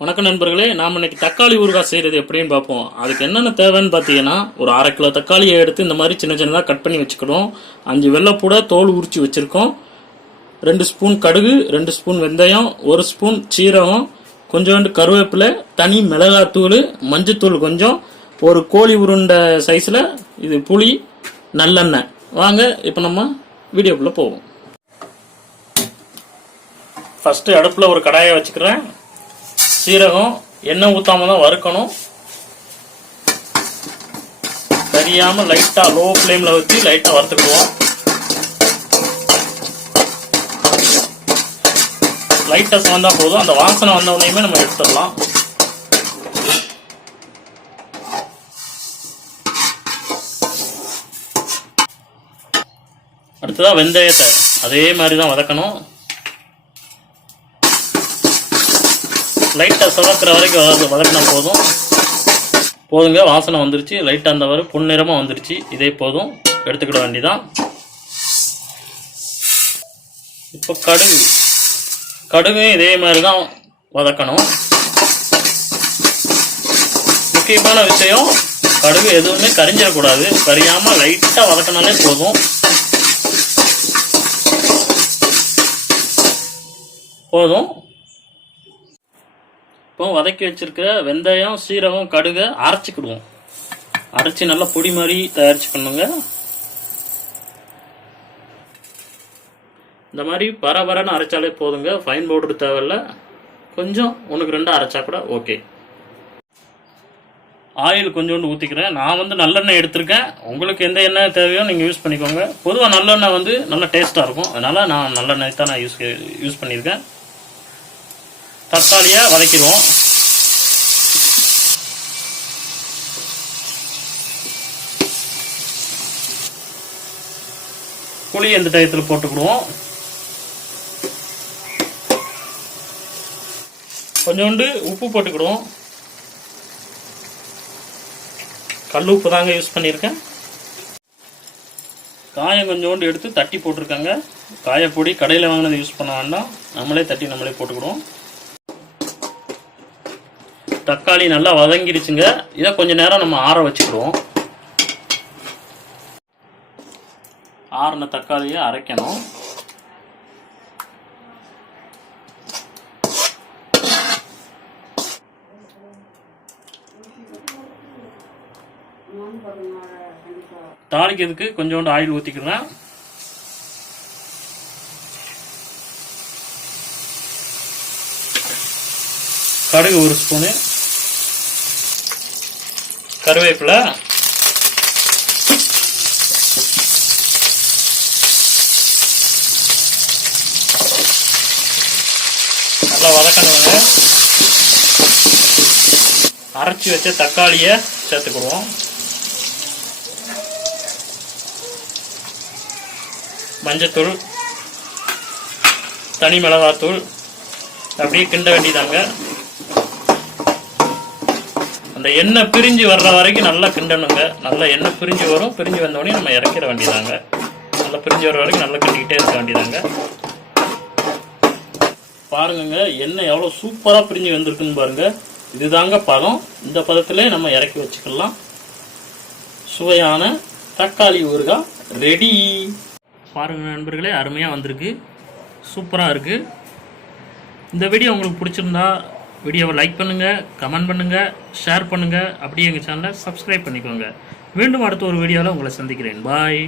வணக்கம் நண்பர்களே, நாம் இன்னைக்கு தக்காளி ஊறுகாய் செய்கிறது எப்படின்னு பார்ப்போம். அதுக்கு என்னென்ன தேவைன்னு பார்த்தீங்கன்னா, ஒரு 1/2 கிலோ தக்காளியை எடுத்து இந்த மாதிரி சின்ன சின்னதாக கட் பண்ணி வச்சுக்கணும். 5 வெள்ளைப்பூடை தோல் உரிச்சு வச்சுருக்கோம். 2 ஸ்பூன் கடுகு, 2 ஸ்பூன் வெந்தயம், 1 ஸ்பூன் சீரகம், கொஞ்சோண்டு கருவேப்பிலை, தனி மிளகாத்தூள், மஞ்சத்தூள் கொஞ்சம், ஒரு கோழி உருண்டை சைஸில் இது புளி, நல்லெண்ணெய். வாங்க இப்போ நம்ம வீடியோக்குள்ளே போவோம். ஃபஸ்ட்டு அடுப்பில் ஒரு கடாயை வச்சுக்கிறேன். சீரகம் எண்ணெய் ஊற்றாம தான் வறுக்கணும். சரியாமல் லைட்டாக லோ ஃப்ளேமில் வச்சு லைட்டாக வறுத்துக்குவோம். லைட்டாக சிவந்தா போதும். அந்த வாசனை வந்த உடனேயுமே நம்ம எடுத்துடலாம். அடுத்ததான் வெந்தயத்தை அதே மாதிரி தான் வதக்கணும். லைட்டாக சுவக்கிற வரைக்கும் வதக்கினா போதுங்க. வாசனை வந்துருச்சு. லைட்டாக அந்த வரை பொன்னிறமாக வந்துருச்சு. இதே போதும், எடுத்துக்கிட வேண்டியதான். இப்போ கடுகு இதே மாதிரி தான் வதக்கணும். முக்கியமான விஷயம், கடுகு எதுவுமே கரிஞ்சிடக்கூடாது. கரியாமல் லைட்டாக வதக்கினாலே போதும். இப்போ வதக்கி வச்சிருக்கிற வெந்தயம், சீரகம், கடுகை அரைச்சிக்கிடுவோம். அரைச்சி நல்லா பொடி மாதிரி தயாரிச்சுக்கணுங்க. இந்த மாதிரி பரபரன்னு அரைச்சாலே போதுங்க. ஃபைன் பவுடர் தேவையில்ல. கொஞ்சம் 1-2 அரைச்சா கூட ஓகே. ஆயில் கொஞ்சோண்டு ஊற்றிக்கிறேன். நான் நல்லெண்ணெய் எடுத்திருக்கேன். உங்களுக்கு எந்த எண்ணெய் தேவையோ நீங்கள் யூஸ் பண்ணிக்கோங்க. பொதுவாக நல்லெண்ணெய் நல்லா டேஸ்ட்டாக இருக்கும். அதனால் நான் நல்லெண்ணெய் தான் யூஸ் பண்ணியிருக்கேன். தக்காளியை வதக்கிடுவோம். புளி எந்த டயத்தில் போட்டுக்கிடுவோம். கொஞ்சோண்டு உப்பு போட்டுக்கிடுவோம். கல் உப்பு தாங்க யூஸ் பண்ணியிருக்கேன். காயம் கொஞ்சோண்டு எடுத்து தட்டி போட்டிருக்காங்க. காயப்பொடி கடையில் வாங்கினது யூஸ் பண்ண வேண்டாம். நம்மளே தட்டி நம்மளே போட்டுக்கிடுவோம். தக்காளி நல்லா வதங்கிடுச்சுங்க. இதை கொஞ்ச நேரம் நம்ம ஆற வச்சுக்கிடுவோம். ஆறின தக்காளியை அரைக்கணும். தாளிக்கிறதுக்கு கொஞ்சோண்டு ஆயில் ஊற்றிக்கிறேன். கடுகு 1 ஸ்பூனு, கருவேப்பிலை, நல்லா வதக்கணுங்க. அரைச்சி வச்ச தக்காளியை சேர்த்துக்கிடுவோம். மஞ்சத்தூள், தனி மிளகாத்தூள், அப்படியே கிண்ட வேண்டியதாங்க. அந்த எண்ணெய் பிரிஞ்சு வர்ற வரைக்கும் நல்லா கிண்டணுங்க. நல்லா எண்ணெய் பிரிஞ்சு வரும். பிரிஞ்சு வந்தோடனே நம்ம இறக்கிற வேண்டியதாங்க. நல்லா பிரிஞ்சு வர வரைக்கும் நல்லா கிண்டிக்கிட்டே இருக்க வேண்டியதாங்க. பாருங்க, எண்ணெய் எவ்வளோ சூப்பராக பிரிஞ்சு வந்திருக்குன்னு பாருங்க. இதுதாங்க பதம். இந்த பதத்திலே நம்ம இறக்கி வச்சுக்கலாம். சுவையான தக்காளி ஊறுகாய் ரெடி. பாருங்க நண்பர்களே, அருமையாக வந்திருக்கு. சூப்பராக இருக்குது. இந்த வீடியோ உங்களுக்கு பிடிச்சிருந்தா வீடியோவை லைக் பண்ணுங்கள், கமெண்ட் பண்ணுங்கள், ஷேர் பண்ணுங்கள். அப்படியே எங்கள் சேனலை சப்ஸ்கிரைப் பண்ணிக்கோங்க. மீண்டும் அடுத்த ஒரு வீடியோவில் உங்களை சந்திக்கிறேன். பாய்.